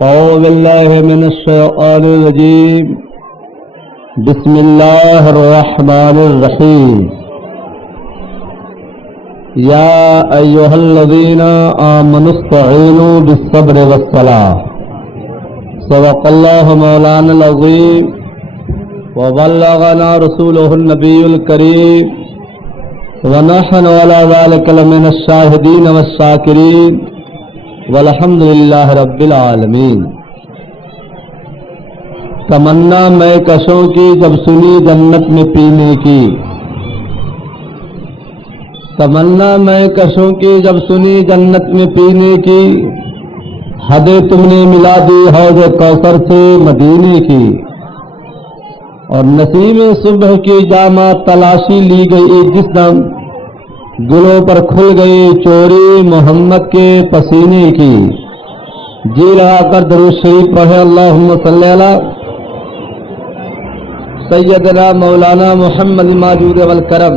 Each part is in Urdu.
أعوذ بالله من الشيطان الرجيم. بسم الله الرحمن الرحيم. يا أيها الذين آمنوا استعينوا بالصبر والصلاة. صدق الله مولانا العظيم وبلغنا رسوله النبي الكريم ونحن على ذلك لمن الشاهدين والشاكرين والحمد للہ رب العالمین. تمنا میں کشوں کی جب سنی جنت میں پینے کی، تمنا میں کشوں کی جب سنی جنت میں پینے کی، حد تم نے ملا دی حوض کوثر سے مدینے کی، اور نسیم صبح کی جامع تلاشی لی گئی جس دم، گلوں پر کھل گئی چوری محمد کے پسینے کی. جی لگا کر درود شریف پڑھے اللہم صلی علی سیدنا مولانا محمد موجود والکرم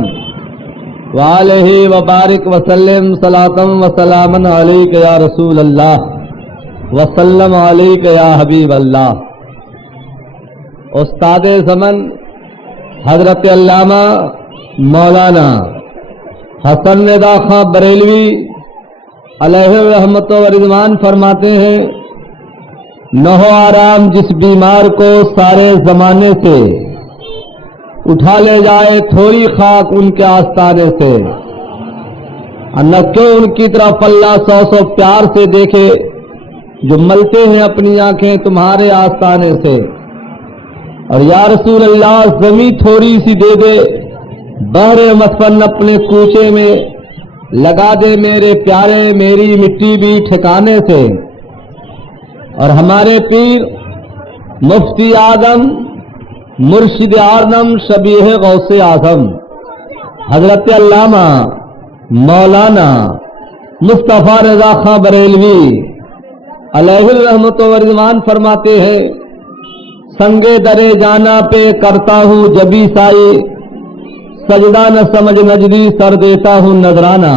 وآلہ وبارک وسلم صلاۃ وسلاما علیک یا رسول اللہ وسلم علیک یا حبیب اللہ. استاد زمن حضرت علامہ مولانا حسن رضا خان بریلوی علیہ رحمت و رضوان فرماتے ہیں، نہ ہو آرام جس بیمار کو سارے زمانے سے، اٹھا لے جائے تھوڑی خاک ان کے آستانے سے، نہ کیوں ان کی طرف اللہ سو سو پیار سے دیکھے جو ملتے ہیں اپنی آنکھیں تمہارے آستانے سے. اور یا رسول اللہ زمین تھوڑی سی دے دے، بحر مدفن اپنے کوچے میں لگا دے میرے پیارے، میری مٹی بھی ٹھکانے سے. اور ہمارے پیر مفتی اعظم مرشد اعظم شبیہ غوث اعظم حضرت علامہ مولانا مصطفیٰ رضا خان بریلوی علیہ الرحمت و رضوان فرماتے ہیں، سنگے درے جانا پہ کرتا ہوں جبی سائی، سجدہ نہ سمجھ نجدی سر دیتا ہوں نذرانہ.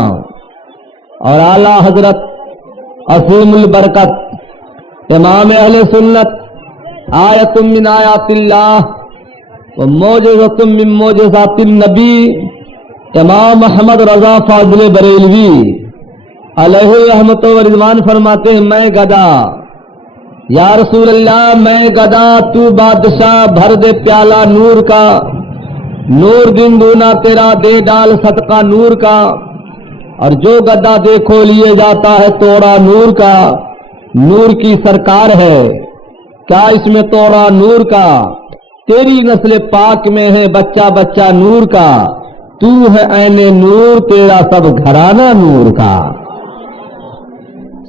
اور اعلیٰ حضرت عظیم البرکت امام اہل سنت آیت من آیات اللہ و معجزۃ من معجزات النبی امام محمد رضا فاضل بریلوی علیہ رحمت و رضوان فرماتے ہیں، میں گدا یا رسول اللہ میں گدا، تو بادشاہ، بھر دے پیالہ نور کا، نور دن دونا تیرا دے ڈال صدقہ نور کا. اور جو گدا دیکھو لیے جاتا ہے توڑا نور کا، نور کی سرکار ہے کیا اس میں توڑا نور کا، تیری نسل پاک میں ہے بچہ بچہ نور کا، تو ہے عین نور تیرا سب گھرانہ نور کا.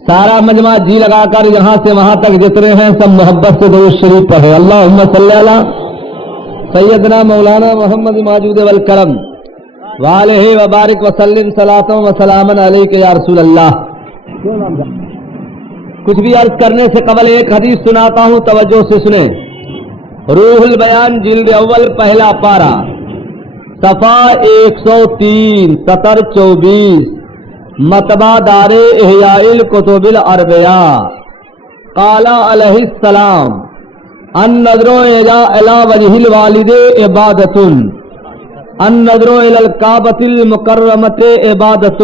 سارا مجمع جی لگا کر یہاں سے وہاں تک جتنے ہیں سب محبت سے درود شریف پڑھے اللہم صلی علی سیدنا مولانا محمد موجود والکرم وآلہ وبارک وسلم صلاۃ وسلاما علیک یا رسول اللہ. کچھ بھی عرض کرنے سے قبل ایک حدیث سناتا ہوں، توجہ سے سنیں. روح البیان جلد اول پہلا پارہ صفحہ 103 سطر 24 مطبع دار احیاء الکتب العربیہ. قال علیہ السلام النظر الی وجہ الوالد عبادۃ، النظر الی الکعبۃ المکرمۃ عبادۃ،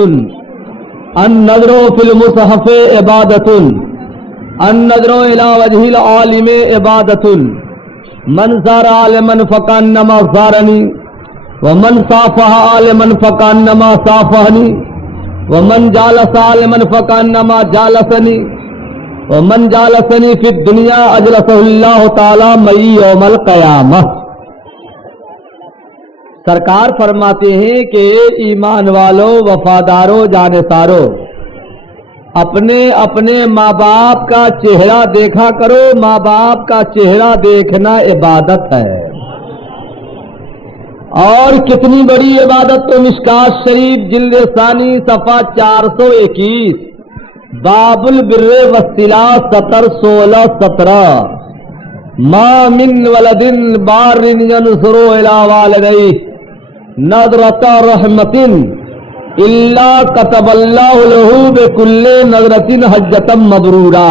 النظر فی المصحف عبادۃ، النظر الی وجہ العالم عبادۃ. من زار عالما فکانما زارنی، ومن صافح عالما فکانما صافحنی، ومن جالس عالما فکانما جالسنی، ومن جالسنی فی الدنیا اجلسہ اللہ تعالی مئی یوم القیامہ. سرکار فرماتے ہیں کہ ایمان والوں، وفاداروں، جانساروں، اپنے اپنے ماں باپ کا چہرہ دیکھا کرو. ماں باپ کا چہرہ دیکھنا عبادت ہے، اور کتنی بڑی عبادت. تو مشکات شریف جلد ثانی صفحہ 421 باب البر والصلہ سطر 16-17 ما من ولد بار ينظر الى والديه نظرة رحمة الا كتب الله له بكل نظرة حجة مبرورا.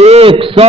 100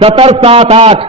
7078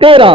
13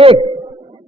1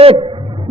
1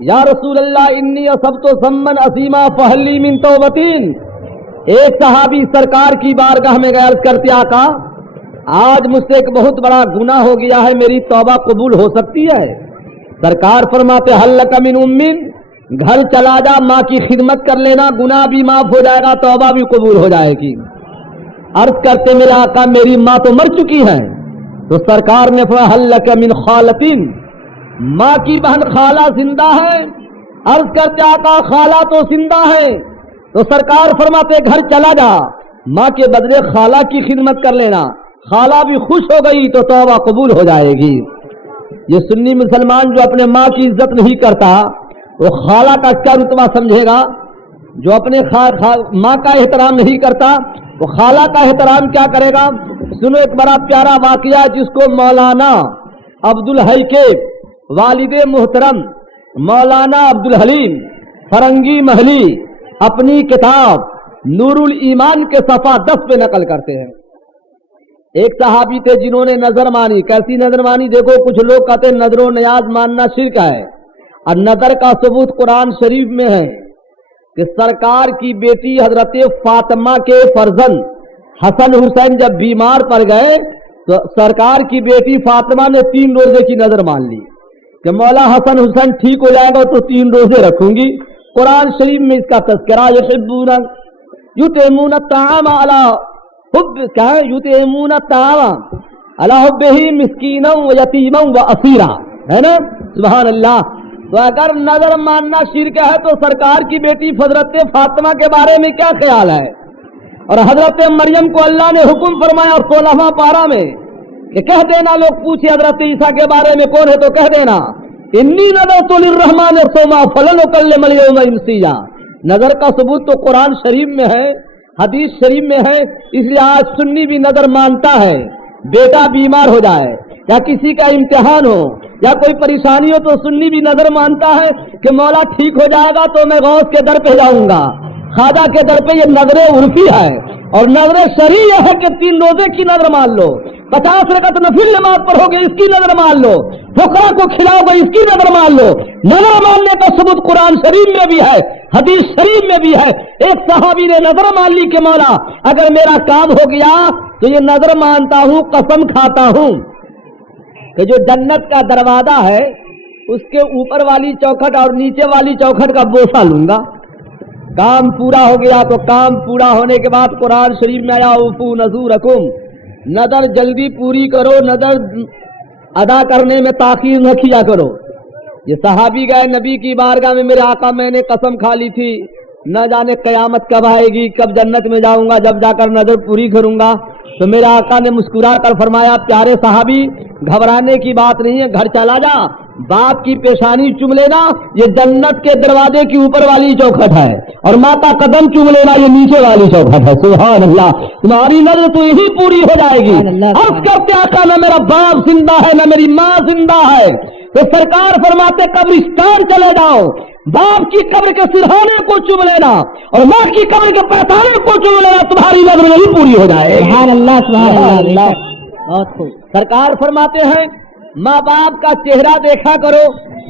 یا رسول اللہ انی اصبت ذمًا عظیما فہل لی من توبتین. ایک صحابی سرکار کی بارگاہ میں گئے، عرض کرتے آقا آج مجھ سے ایک بہت بڑا گناہ ہو گیا ہے، میری توبہ قبول ہو سکتی ہے؟ سرکار فرماتے حل لک من امین، گھر چلا جا، ماں کی خدمت کر لینا، گناہ بھی معاف ہو جائے گا، توبہ بھی قبول ہو جائے گی. عرض کرتے میرے آقا میری ماں تو مر چکی ہے. تو سرکار نے فرمایا حل لک من خالتین، ماں کی بہن خالہ زندہ ہے. عرض کرتے آقا خالہ تو زندہ ہے. تو سرکار فرماتے گھر چلا جا، ماں کے بدلے خالہ کی خدمت کر لینا، خالہ بھی خوش ہو گئی تو توبہ قبول ہو جائے گی. یہ سنی مسلمان جو اپنے ماں کی عزت نہیں کرتا وہ خالہ کا کیا رتبہ سمجھے گا؟ جو اپنے ماں کا احترام نہیں کرتا وہ خالہ کا احترام کیا کرے گا؟ سنو ایک بڑا پیارا واقعہ جس کو مولانا عبدالحی کے والد محترم مولانا عبدالحلیم فرنگی محلی اپنی کتاب نور الایمان کے صفحہ 10 پہ نقل کرتے ہیں. ایک صحابی تھے جنہوں نے نظر مانی. کیسی نظر مانی؟ دیکھو کچھ لوگ کہتے ہیں نظر و نیاز ماننا شرک ہے، اور نظر کا ثبوت قرآن شریف میں ہے کہ سرکار کی بیٹی حضرت فاطمہ کے فرزند حسن حسین جب بیمار پڑ گئے تو سرکار کی بیٹی فاطمہ نے 3 روزے کی نظر مان لی کہ مولا حسن حسین ٹھیک ہو جائے گا تو 3 روزے رکھوں گی. قرآن شریف میں اس کا تذکرہ یحبون یطعمون الطعام علی حب کیا ہے یطعمون الطعام علی حبہ مسکینا و یتیما و اسیرا، ہے نا؟ سبحان اللہ. تو اگر نظر ماننا شرک ہے تو سرکار کی بیٹی حضرت فاطمہ کے بارے میں کیا خیال ہے؟ اور حضرت مریم کو اللہ نے حکم فرمایا 16واں پارہ میں کہ کہہ دینا، لوگ پوچھے حضرت عیسیٰ کے بارے میں کون ہے تو کہہ دینا انی نذرت للرحمن صوما فلن اکلم اليوم انسیا. نظر کا ثبوت تو قرآن شریف میں ہے، حدیث شریف میں ہے. اس لیے آج سنی بھی نظر مانتا ہے، بیٹا بیمار ہو جائے یا کسی کا امتحان ہو یا کوئی پریشانی ہو تو سنی بھی نظر مانتا ہے کہ مولا ٹھیک ہو جائے گا تو میں غوث کے در پہ جاؤں گا، خواجہ کے در پہ. یہ نظر عرفی ہے. اور نظر شرعی یہ ہے کہ 3 روزے کی نظر مان لو، 50 رکعت نفل نماز پڑھو گے اس کی نظر مان لو، فقراء کو کھلاؤ گے اس کی نظر مان لو. نظر ماننے کا ثبوت قرآن شریف میں بھی ہے، حدیث شریف میں بھی ہے. ایک صحابی نے نظر مان لی کہ مولا اگر میرا کام ہو گیا تو یہ نظر مانتا ہوں، قسم کھاتا ہوں کہ جو جنت کا دروازہ ہے اس کے اوپر والی چوکھٹ اور نیچے والی چوکھٹ کا بوسہ لوں گا. کام پورا ہو گیا تو کام پورا ہونے کے بعد قرآن شریف میں آیا اوفو نذورکم، نظر جلدی پوری کرو، نظر ادا کرنے میں تاخیر نہ کیا کرو. یہ صحابی گئے نبی کی بارگاہ میں، میرے آقا میں نے قسم کھا لی تھی نہ جانے قیامت کب آئے گی، کب جنت میں جاؤں گا، جب جا کر نظر پوری کروں گا. تو میرے آقا نے مسکرا کر فرمایا پیارے صحابی گھبرانے کی بات نہیں ہے، گھر چلا جا، باپ کی پیشانی چوم لینا، یہ جنت کے دروازے کی اوپر والی چوکھٹ ہے، اور ماں کا قدم چوم لینا، یہ نیچے والی چوکھٹ ہے. سبحان اللہ. تمہاری نظر تو یہی پوری ہو جائے گی. عرض کرتے آقا نہ میرا باپ زندہ ہے نہ میری ماں زندہ ہے. تو سرکار فرماتے قبرستان چلے جاؤ، باپ کی قبر کے سرہانے کو چوم لینا اور ماں کی قبر کے پیتانے کو چوم لینا، تمہاری نظر نہیں پوری ہو جائے. سبحان اللہ سبحان اللہ. بہت خوب. سرکار فرماتے ہیں ماں باپ کا چہرہ دیکھا کرو.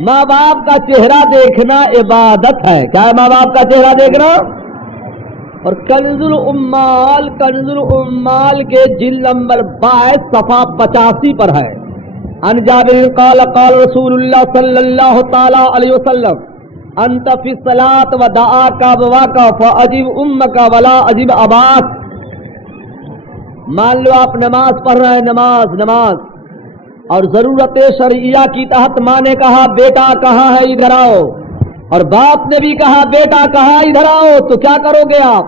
ماں باپ کا چہرہ دیکھنا عبادت ہے. کیا ہے ماں باپ کا چہرہ دیکھنا؟ اور کنز الامال کے جلد نمبر 22 صفحہ 85 پر ہے. ان جابر قال قال رسول اللہ صلی اللہ تعالی علیہ وسلم انت فی الصلاۃ ودعاک ابواک فاجب امک ولا اجب اباک. مان لو آپ نماز پڑھ رہے ہیں، نماز اور ضرورت شرعیہ کی تحت ماں نے کہا بیٹا کہاں ہے ادھر آؤ، اور باپ نے بھی کہا بیٹا کہاں ادھر آؤ، تو کیا کرو گے آپ؟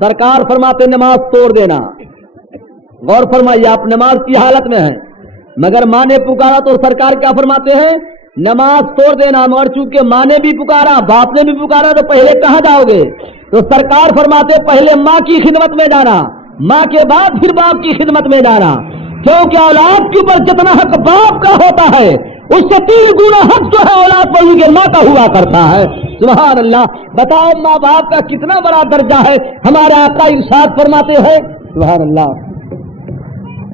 سرکار فرماتے نماز توڑ دینا. غور فرمائیے آپ نماز کی حالت میں ہیں مگر ماں نے پکارا تو سرکار کیا فرماتے ہیں؟ نماز توڑ دینا. مگر چونکہ ماں نے بھی پکارا باپ نے بھی پکارا تو پہلے کہاں جاؤ گے؟ تو سرکار فرماتے پہلے ماں کی خدمت میں جانا، ماں کے بعد پھر باپ کی خدمت میں جانا، کیونکہ اولاد کے اوپر جتنا حق باپ کا ہوتا ہے اس سے 3 گنا حق جو ہے اولاد پر ان کے ماں کا ہوا کرتا ہے. سبحان اللہ. بتاؤ ماں باپ کا کتنا بڑا درجہ ہے. ہمارے آقا ارشاد فرماتے ہیں سبحان اللہ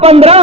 15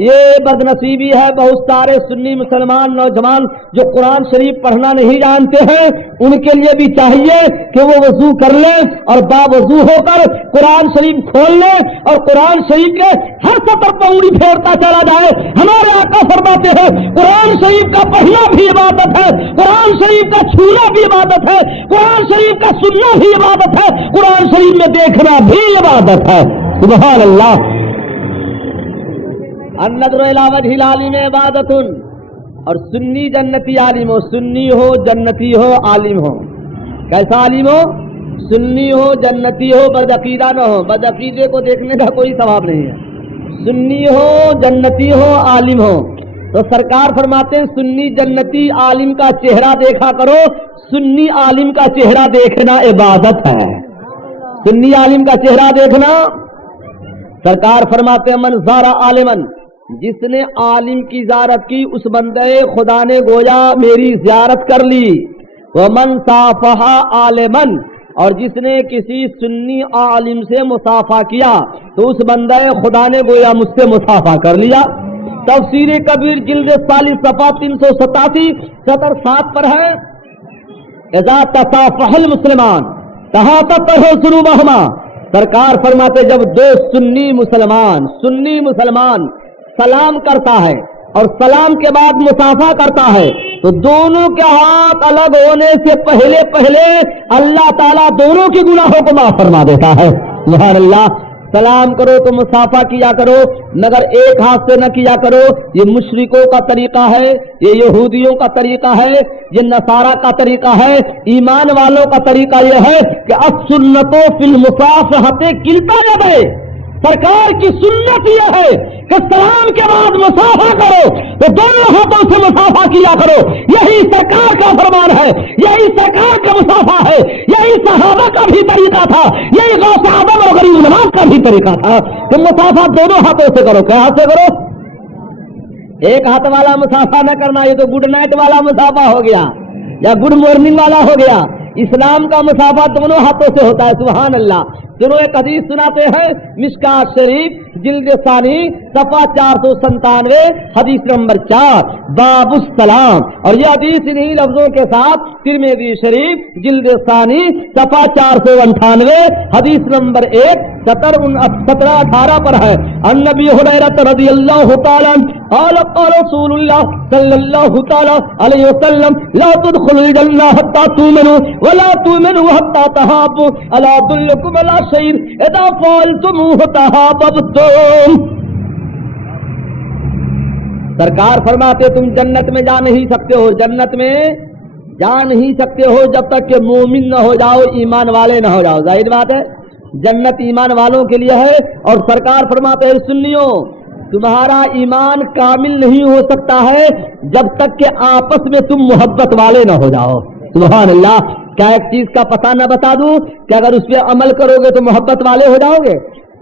یہ بدنصیبی ہے بہت سارے سنی مسلمان نوجوان جو قرآن شریف پڑھنا نہیں جانتے ہیں، ان کے لیے بھی چاہیے کہ وہ وضو کر لیں اور باوضو ہو کر قرآن شریف کھول لیں اور قرآن شریف کے ہر سطر پر انگلی پھیرتا چلا جائے۔ ہمارے آقا فرماتے ہیں قرآن شریف کا پڑھنا بھی عبادت ہے، قرآن شریف کا چھونا بھی عبادت ہے، قرآن شریف کا سننا بھی عبادت ہے، قرآن شریف میں دیکھنا بھی عبادت ہے۔ سبحان اللہ۔ النظر الی وجہ العالم عبادت، اور سنی جنتی عالم ہو، سنی ہو جنتی ہو عالم ہو، کیسا عالم ہو؟ سنی ہو جنتی ہو، بدعقیدہ نہ ہو، بدعقیدے کو دیکھنے کا کوئی ثواب نہیں ہے، سنی ہو جنتی ہو عالم ہو۔ تو سرکار فرماتے ہیں سنی جنتی عالم کا چہرہ دیکھا کرو، سنی عالم کا چہرہ دیکھنا عبادت ہے، سنی عالم کا چہرہ دیکھنا۔ سرکار فرماتے ہیں من زار عالمن، جس نے عالم کی زیارت کی اس بندے خدا نے گویا میری زیارت کر لی۔ ومن صافح عالمن، اور جس نے کسی سنی عالم سے مصافحہ کیا تو اس بندے خدا نے گویا مجھ سے مصافحہ کر لیا۔ تفسیر کبیر جلد 40 صفحہ 387 سطر 7 پر ہے، اذا تصافح المسلمان تحاطت قلوبہما۔ سرکار فرماتے جب دو سنی مسلمان سلام کرتا ہے اور سلام کے بعد مصافحہ کرتا ہے تو دونوں کے ہاتھ الگ ہونے سے پہلے اللہ تعالیٰ دونوں کے گناہوں کو معاف فرما دیتا ہے۔ سبحان اللہ۔ سلام کرو تو مصافحہ کیا کرو، مگر ایک ہاتھ سے نہ کیا کرو، یہ مشرکوں کا طریقہ ہے، یہ یہودیوں کا طریقہ ہے، یہ نصارہ کا طریقہ ہے۔ ایمان والوں کا طریقہ یہ ہے کہ السنۃ فی المصافحۃ کلتا یدیہ، سرکار کی سنت یہ ہے کہ سلام کے بعد مصافحہ کرو تو دونوں ہاتھوں سے مصافحہ کیا کرو، یہی سرکار کا فرمان ہے، یہی سرکار کا مصافحہ ہے، یہی صحابہ کا بھی طریقہ تھا، یہی غوث اعظم اور غریب نواز کا بھی طریقہ تھا کہ مصافحہ دونوں ہاتھوں سے کرو۔ کیا ہاتھ سے کرو؟ ایک ہاتھ والا مصافحہ نہ کرنا، یہ تو گڈ نائٹ والا مصافحہ ہو گیا یا گڈ مارننگ والا ہو گیا۔ اسلام کا مصافحہ دونوں ہاتھوں سے ہوتا ہے۔ سبحان اللہ۔ چلو ایک حدیث سناتے ہیں، مشکات شریف جلد ثانی صفحہ 497 حدیث نمبر 4 باب السلام، اور یہ حدیث انہی لفظوں کے ساتھ ترمذی شریف جلد ثانی صفحہ 498 حدیث نمبر 1 17-18 پر ہے۔ عن ابی ہریرہ رضی اللہ تعالی قال قال رسول اللہ صلی اللہ تعالی علیہ وسلم لا تدخلوا الجنہ حتى تؤمنوا ولا تؤمنوا حتى تحابوا الا ادلکم علی شیء اذا فعلتموه تحاببتم۔ سرکار فرماتے تم جنت میں جا نہیں سکتے ہو، جنت میں جا نہیں سکتے ہو جب تک کہ مومن نہ ہو جاؤ، ایمان والے نہ ہو جاؤ۔ ظاہر بات ہے جنت ایمان والوں کے لیے ہے، اور سرکار فرماتے ہیں سنیو تمہارا ایمان کامل نہیں ہو سکتا ہے جب تک کہ آپس میں تم محبت والے نہ ہو جاؤ۔ سبحان اللہ۔ کیا ایک چیز کا پتہ نہ بتا دوں کہ اگر اس پہ عمل کرو گے تو محبت والے ہو جاؤ گے؟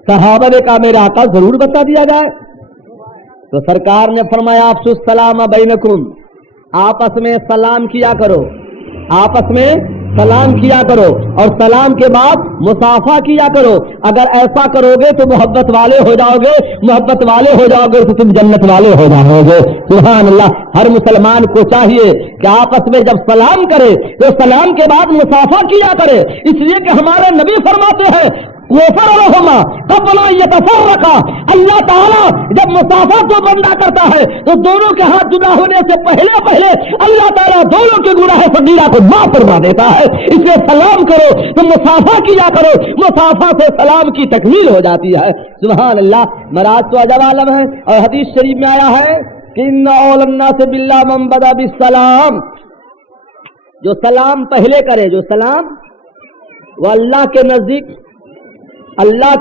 صحابہ نے کہا میرے آقا ضرور بتا دیا جائے۔ تو سرکار نے فرمایا افشوا السلام بینکم، آپس میں سلام کیا کرو، آپس میں سلام کیا کرو اور سلام کے بعد مصافحہ کیا کرو۔ اگر ایسا کرو گے تو محبت والے ہو جاؤ گے، محبت والے ہو جاؤ گے تو تم جنت والے ہو جاؤ گے۔ سبحان اللہ۔ ہر مسلمان کو چاہیے کہ آپس میں جب سلام کرے تو سلام کے بعد مصافحہ کیا کرے، اس لیے کہ ہمارے نبی فرماتے ہیں غفر لہما قبل ان یتفرقا، اللہ تعالیٰ جب مصافحہ کو بندہ کرتا ہے تو دونوں کے ہاتھ جدا ہونے سے پہلے اللہ تعالیٰ دونوں کے گناہ صغیرہ کو معاف فرما دیتا ہے۔ اس لیے سلام کرو تو مصافحہ کیا کرو، مصافحہ سے سلام کی تکمیل ہو جاتی ہے۔ سبحان اللہ۔ مراد تو عجب عالم ہے، اور حدیث شریف میں آیا ہے کہ ان اول الناس باللہ من بدا بالسلام، جو سلام پہلے کرے، جو سلام وہ اللہ کے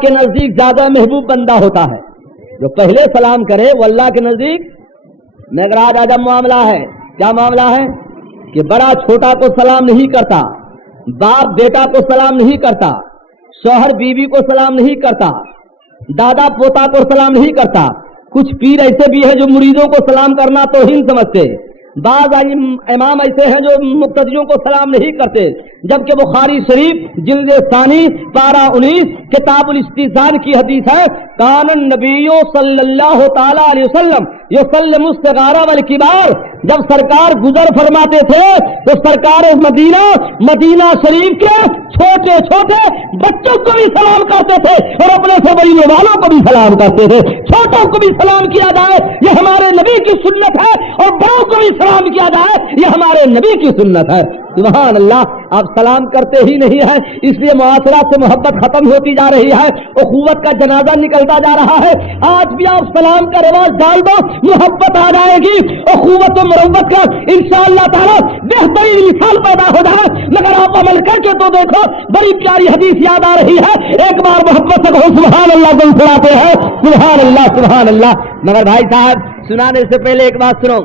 نزدیک زیادہ محبوب بندہ ہوتا ہے۔ جو پہلے سلام کرے وہ اللہ کے نزدیک مگر آج عجب معاملہ ہے۔ کیا معاملہ ہے کہ بڑا چھوٹا کو سلام نہیں کرتا، باپ بیٹا کو سلام نہیں کرتا، شوہر بیوی کو سلام نہیں کرتا، دادا پوتا کو سلام نہیں کرتا۔ کچھ پیر ایسے بھی ہیں جو مریدوں کو سلام کرنا توہین سمجھتے، بعض امام ایسے ہیں جو مقتدیوں کو سلام نہیں کرتے، جبکہ بخاری شریف جلد ثانی پارہ 19 کتاب الاستئذان کی حدیث ہے، کان النبی صلی اللہ تعالی علیہ وسلم یسلم الصغار والکبار، جب سرکار گزر فرماتے تھے تو سرکار مدینہ شریف کے چھوٹے چھوٹے بچوں کو بھی سلام کرتے تھے اور اپنے سے بڑی والوں کو بھی سلام کرتے تھے۔ چھوٹوں کو بھی سلام کیا جائے یہ ہمارے نبی کی سنت ہے، اور بڑوں کو بھی سلام کیا جائے یہ ہمارے نبی کی سنت ہے۔ سبحان اللہ، آپ سلام کرتے ہی نہیں ہیں، اس لیے معاشرات سے محبت ختم ہوتی جا رہی ہے، اخوت کا جنازہ نکلتا جا رہا ہے۔ آج بھی آپ سلام کا رواج ڈال دو، محبت آ جائے گی، اخوت و مروت کا انشاءاللہ تعالی بہترین مثال پیدا ہو جائے۔ مگر آپ عمل کر کے تو دیکھو، بڑی پیاری حدیث یاد آ رہی ہے، ایک بار محبت سے کہو سبحان اللہ، تم سناتے ہیں سبحان اللہ سبحان اللہ۔ مگر بھائی صاحب، سنانے سے پہلے ایک بات سنو،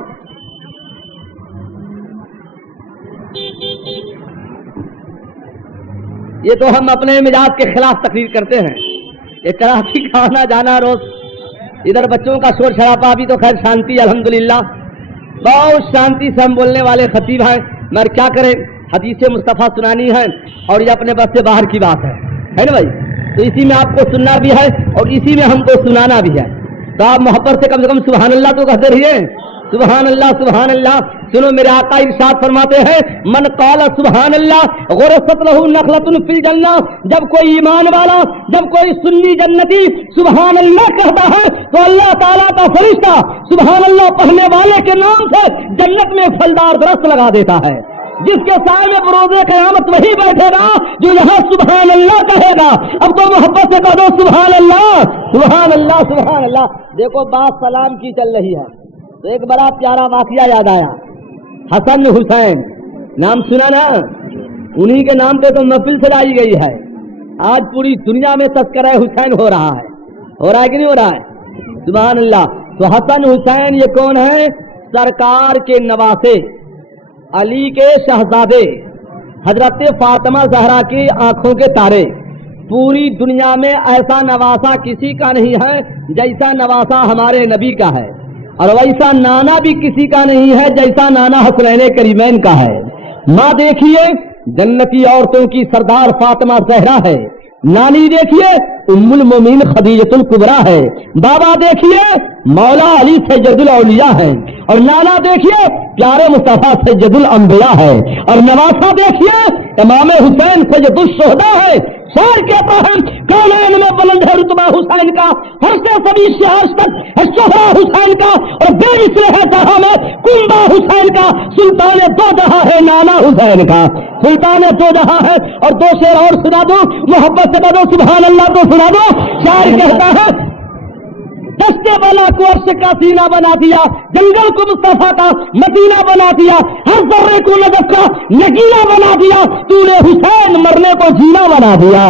یہ تو ہم اپنے مزاج کے خلاف تقریر کرتے ہیں، یہ کراچی کا آنا جانا روز، ادھر بچوں کا شور شرابہ، ابھی تو خیر شانتی الحمدللہ، بہت شانتی سے ہم بولنے والے خطیب ہیں، مگر کیا کریں، حدیث مصطفیٰ سنانی ہے اور یہ اپنے بس سے باہر کی بات ہے نا بھائی، تو اسی میں آپ کو سننا بھی ہے اور اسی میں ہم کو سنانا بھی ہے، تو آپ محبت سے کم سبحان اللہ تو کہتے رہیے، سبحان اللہ سبحان اللہ۔ سنو، میرے آقا ارشاد فرماتے ہیں، من قال سبحان اللہ غرست لہ نخلۃ فی الجنہ، جب کوئی ایمان والا، جب کوئی سنی جنتی سبحان اللہ کہتا ہے تو اللہ تعالیٰ کا فرشتہ سبحان اللہ پڑھنے والے کے نام سے جنت میں پھلدار درخت لگا دیتا ہے، جس کے سائے میں بروز قیامت وہی بیٹھے گا جو یہاں سبحان اللہ کہے گا۔ اب تو محبت سے کہہ دو سبحان اللہ سبحان اللہ سبحان اللہ۔ دیکھو بات سلام کی چل رہی ہے تو ایک بڑا پیارا واقعہ یاد آیا، حسن حسین نام سنا نا، انہی کے نام پہ تو محفل سجائی گئی ہے، آج پوری دنیا میں تذکرہ حسین ہو رہا ہے کہ نہیں ہو رہا ہے؟ سبحان اللہ۔ تو حسن حسین یہ کون ہے؟ سرکار کے نواسے، علی کے شہزادے، حضرت فاطمہ زہرا کی آنکھوں کے تارے۔ پوری دنیا میں ایسا نواسا کسی کا نہیں ہے جیسا نواسا ہمارے نبی کا ہے، اور ویسا نانا بھی کسی کا نہیں ہے جیسا نانا حسنین کریمین کا ہے۔ ماں دیکھیے جنتی عورتوں کی سردار فاطمہ زہرا ہے، نانی دیکھیے ام المومنین خدیجۃ الکبریٰ ہے، بابا دیکھیے مولا علی سید الاولیاء ہے، اور نانا دیکھیے پیارے مصطفیٰ سید الانبیاء ہے، اور نواسا دیکھیے امام حسین سید الشہداء ہے۔ شاعر کہتا ہے کونین میں بلند ہے رتبہ حسین کا، ہر سے سبھی شہر تک ہے شہرہ حسین کا، اور بے مثل ہے جہاں میں کنبہ حسین کا، سلطان دو جہاں ہے نانا حسین کا، سلطان دو جہاں ہے۔ اور دو شعر اور سنا دو، محبت سے کہہ دو سبحان اللہ تو سنا دو۔ شاعر کہتا ہے دستے والا کو عرش کا سینہ بنا دیا، جنگل کو مصطفیٰ کا مدینہ بنا دیا، ہر ذرے کو نجف کا نگینہ بنا دیا، تو نے حسین مرنے کو جینا بنا دیا۔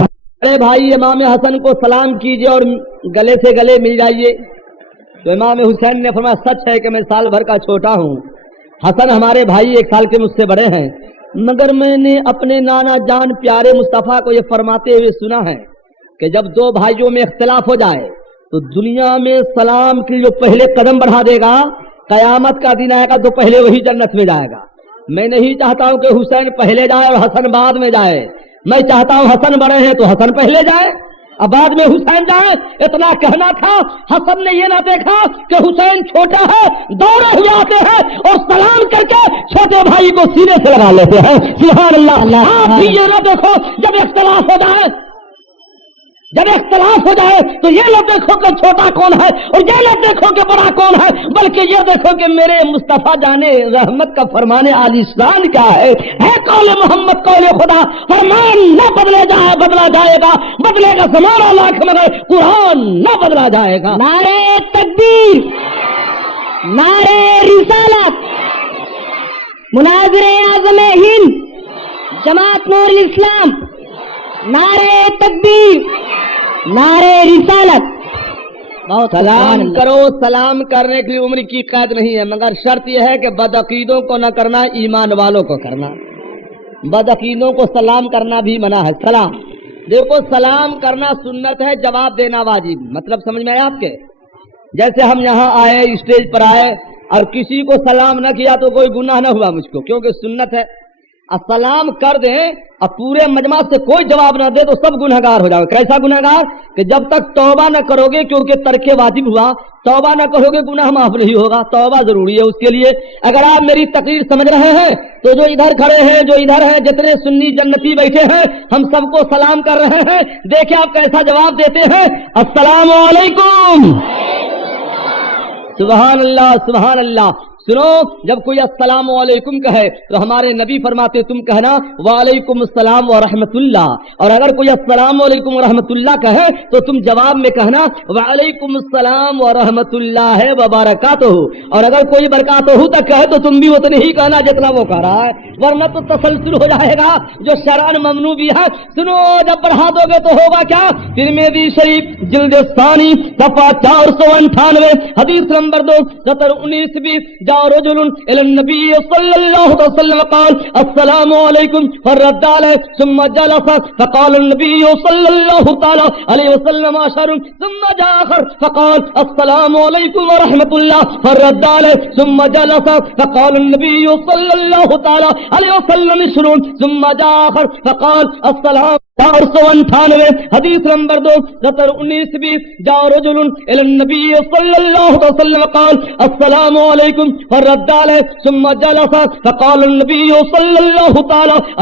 ارے بھائی امام حسن کو سلام کیجئے اور گلے سے گلے مل جائیے۔ تو امام حسین نے فرمایا سچ ہے کہ میں سال بھر کا چھوٹا ہوں، حسن ہمارے بھائی 1 سال کے مجھ سے بڑے ہیں، مگر میں نے اپنے نانا جان پیارے مصطفیٰ کو یہ فرماتے ہوئے سنا ہے کہ جب 2 بھائیوں میں اختلاف ہو جائے تو دنیا میں سلام کی جو پہلے قدم بڑھا دے گا، قیامت کا دن آئے گا تو پہلے وہی جنت میں جائے گا۔ میں نہیں چاہتا ہوں کہ حسین پہلے جائے اور حسن بعد میں جائے، میں چاہتا ہوں حسن بڑے ہیں تو حسن پہلے جائے اب بعد میں حسین جائے۔ اتنا کہنا تھا، حسن نے یہ نہ دیکھا کہ حسین چھوٹا ہے، دوڑے ہوئے آتے ہیں اور سلام کر کے چھوٹے بھائی کو سینے سے لگا لیتے ہیں۔ سبحان اللہ۔ آپ بھی یہ نہ دیکھو جب اختلاف ہو جائے، جب اختلاف ہو جائے تو یہ نہ دیکھو کہ چھوٹا کون ہے اور یہ نہ دیکھو کہ بڑا کون ہے، بلکہ یہ دیکھو کہ میرے مصطفیٰ جانے رحمت کا فرمانے عالی شان کیا ہے قول محمد قول خدا، فرمان نہ بدلا جائے گا، بدلے گا زمانہ لاکھ مگر قرآن نہ بدلا جائے گا۔ نعرہ تکبیر، نعرہ رسالت، مناظر اعظم ہند جماعت نور الاسلام، نعرہ تکبیر، نعرہ رسالت۔ سلام کرو، سلام کرنے کی عمر کی قید نہیں ہے، مگر شرط یہ ہے کہ بدعقیدوں کو نہ کرنا، ایمان والوں کو کرنا۔ بدعقیدوں کو سلام کرنا بھی منع ہے۔ سلام دیکھو، سلام کرنا سنت ہے، جواب دینا واجب۔ مطلب سمجھ میں آئے آپ کے؟ جیسے ہم یہاں آئے، اسٹیج پر آئے اور کسی کو سلام نہ کیا تو کوئی گناہ نہ ہوا مجھ کو، کیونکہ سنت ہے۔ السلام کر دیں اور پورے مجمع سے کوئی جواب نہ دے تو سب گنہگار ہو جاؤ۔ کیسا گنہگار؟ کہ جب تک توبہ نہ کرو گے، کیونکہ ترک واجب ہوا، توبہ نہ کرو گے گناہ معاف نہیں ہوگا، توبہ ضروری ہے اس کے لیے۔ اگر آپ میری تقریر سمجھ رہے ہیں تو جو ادھر کھڑے ہیں، جو ادھر ہیں، جتنے سنی جنتی بیٹھے ہیں، ہم سب کو سلام کر رہے ہیں، دیکھیں آپ کیسا جواب دیتے ہیں۔ السلام علیکم۔ سبحان اللہ، سبحان اللہ۔ سنو، جب کوئی السلام علیکم کہے تو ہمارے نبی فرماتے تم کہنا وعلیکم السلام ورحمۃ اللہ، اور اگر کوئی السلام علیکم ورحمۃ اللہ کہے تو تم جواب میں کہنا وعلیکم السلام ورحمۃ اللہ وبرکاتہ، اور اگر کوئی برکاتہ تک کہے تو تم بھی اتنے ہی کہنا جتنا وہ کہہ رہا ہے، ورنہ تو تسلسل ہو جائے گا جو شرعن ممنوع بھی ہے۔ سنو، جب بڑھا دو گے تو ہوگا کیا؟ ترمذی شریف جلد ثانی صفحہ 498 حدیث نمبر 2 سطر 19-20 رجل الى النبي صلى الله عليه وسلم قال السلام عليكم فرد عليه ثم جلس فقال النبي صلى الله عليه وسلم اشهر ثم جاء آخر فقال السلام عليكم ورحمة الله فرد عليه ثم جلس فقال النبي صلى الله عليه وسلم اشهر ثم جاء آخر فقال السلام 498 حدیث نمبر 2 سطر 19-20 رجل الى النبي صلى الله عليه وسلم قال السلام عليكم فرد عليه ثم جلس فقال النبي صلى الله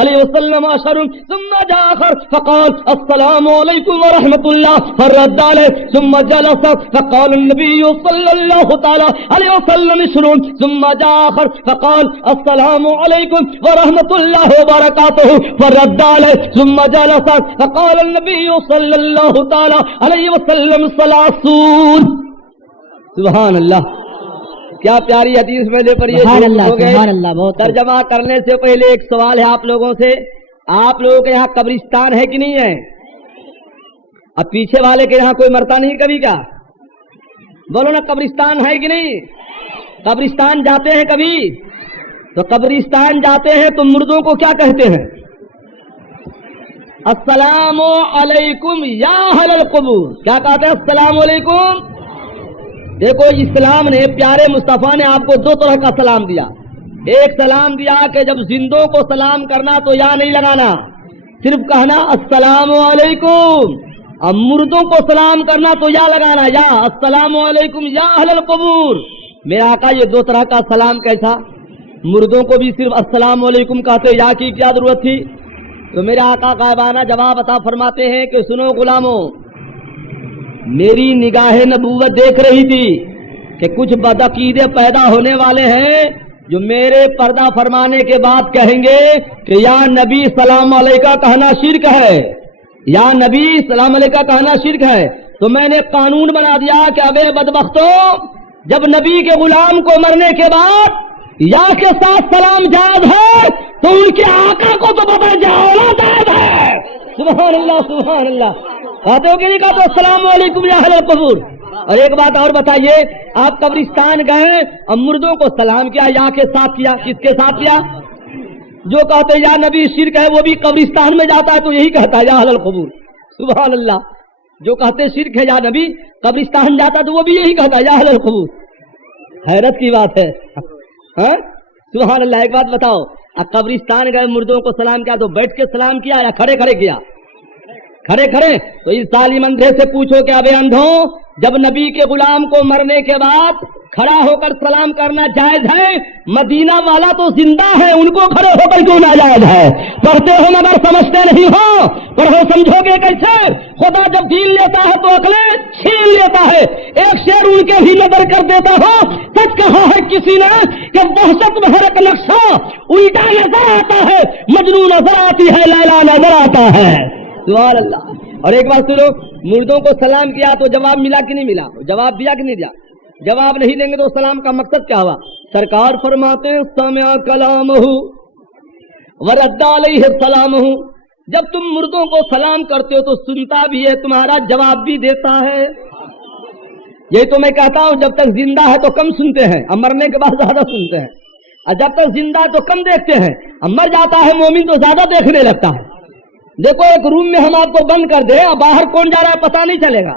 عليه وسلم اشهر ثم جاء آخر فقال السلام عليكم ورحمة الله فرد عليه ثم جلس فقال النبي صلى الله عليه وسلم اشهر ثم جاء آخر فقال السلام عليكم ورحمة الله وبركاته فرد عليه ثم جلس فقال النبي صلى الله عليه وسلم ثلاثون۔ سبحان اللہ، کیا پیاری حدیث میں نے پڑھی ہے۔ سبحان اللہ، سبحان اللہ۔ بہت ترجمہ کرنے سے پہلے ایک سوال ہے آپ لوگوں سے، آپ لوگوں کے یہاں قبرستان ہے کہ نہیں ہے؟ اب پیچھے والے کے یہاں کوئی مرتا نہیں کبھی کیا؟ بولو نا، قبرستان ہے کہ نہیں؟ قبرستان جاتے ہیں کبھی؟ تو قبرستان جاتے ہیں تو مردوں کو کیا کہتے ہیں؟ السلام علیکم یا اہل القبور۔ کیا کہتے ہیں؟ السلام علیکم۔ دیکھو، اسلام نے، پیارے مصطفیٰ نے آپ کو دو طرح کا سلام دیا۔ ایک سلام دیا کہ جب زندوں کو سلام کرنا تو یا نہیں لگانا، صرف کہنا السلام علیکم، اب مردوں کو سلام کرنا تو یا لگانا، یا السلام علیکم یا اہل القبور۔ میرا آقا یہ دو طرح کا سلام کیسا؟ مردوں کو بھی صرف السلام علیکم کہتے، یا کی کیا ضرورت تھی؟ تو میرے آقا غائبانہ جواب عطا فرماتے ہیں کہ سنو غلاموں، میری نگاہ نبوت دیکھ رہی تھی کہ کچھ بدعقیدے پیدا ہونے والے ہیں جو میرے پردہ فرمانے کے بعد کہیں گے کہ یا نبی سلام علیکہ کہنا شرک ہے، یا نبی سلام علیکہ کہنا شرک ہے۔ تو میں نے قانون بنا دیا کہ ابے بدبختوں، جب نبی کے غلام کو مرنے کے بعد یا کے ساتھ سلام جائز ہے تو ان کے آقا کو تو پتہ جاؤ جائز ہے۔ سبحان اللہ، سبحان اللہ۔ کہتے ہو کہ نہیں کہا تو السلام علیکم یا اہل القبور۔ اور ایک بات اور بتائیے، آپ قبرستان گئے اور مردوں کو سلام کیا، یا کے ساتھ کیا؟ کس کے ساتھ کیا؟ جو کہتے یا نبی شرک ہے وہ بھی قبرستان میں جاتا ہے تو یہی کہتا ہے یا اہل القبور۔ سبحان اللہ۔ جو کہتے شرک ہے یا نبی قبرستان جاتا ہے تو وہ بھی یہی کہتا ہے یا اہل القبور۔ حیرت کی بات ہے، ہاں؟ سبحان اللہ۔ ایک بات بتاؤ، قبرستان گئے مردوں کو سلام کیا تو بیٹھ کے سلام کیا یا کھڑے کھڑے کیا؟ کھڑے کھڑے۔ تو اس ظالم اندھے سے پوچھو کہ ابے اندھوں، جب نبی کے غلام کو مرنے کے بعد کھڑا ہو کر سلام کرنا جائز ہے، مدینہ والا تو زندہ ہے، ان کو کھڑے ہو کر کیوں ناجائز ہے؟ پڑھتے ہو مگر سمجھتے نہیں ہو، پڑھو سمجھو گے کیسے؟ خدا جب دین لیتا ہے تو عقلیں چھین لیتا ہے۔ ایک شعر ان کے بھی نظر کر دیتا ہو، سچ کہا ہے کسی نے کہ وحشت میں ہر ایک نقشہ الٹا نظر آتا ہے، مجنون نظر آتی ہے، لیلا نظر آتا ہے۔ سبحان اللہ۔ اور ایک بات سنو، مردوں کو سلام کیا تو جواب ملا کہ نہیں ملا؟ جواب دیا کہ نہیں دیا؟ جواب نہیں دیں گے تو سلام کا مقصد کیا ہوا؟ سرکار فرماتے ہیں سمع کلامہ ورد علیہ السلامہ، جب تم مردوں کو سلام کرتے ہو تو سنتا بھی ہے، تمہارا جواب بھی دیتا ہے۔ یہی تو میں کہتا ہوں، جب تک زندہ ہے تو کم سنتے ہیں، اب مرنے کے بعد زیادہ سنتے ہیں، اور جب تک زندہ ہے تو کم دیکھتے ہیں، اب مر جاتا ہے مومن تو زیادہ دیکھنے لگتا ہے۔ دیکھو، ایک روم میں ہم آپ کو بند کر دیں اور باہر کون جا رہا ہے پتہ نہیں چلے گا،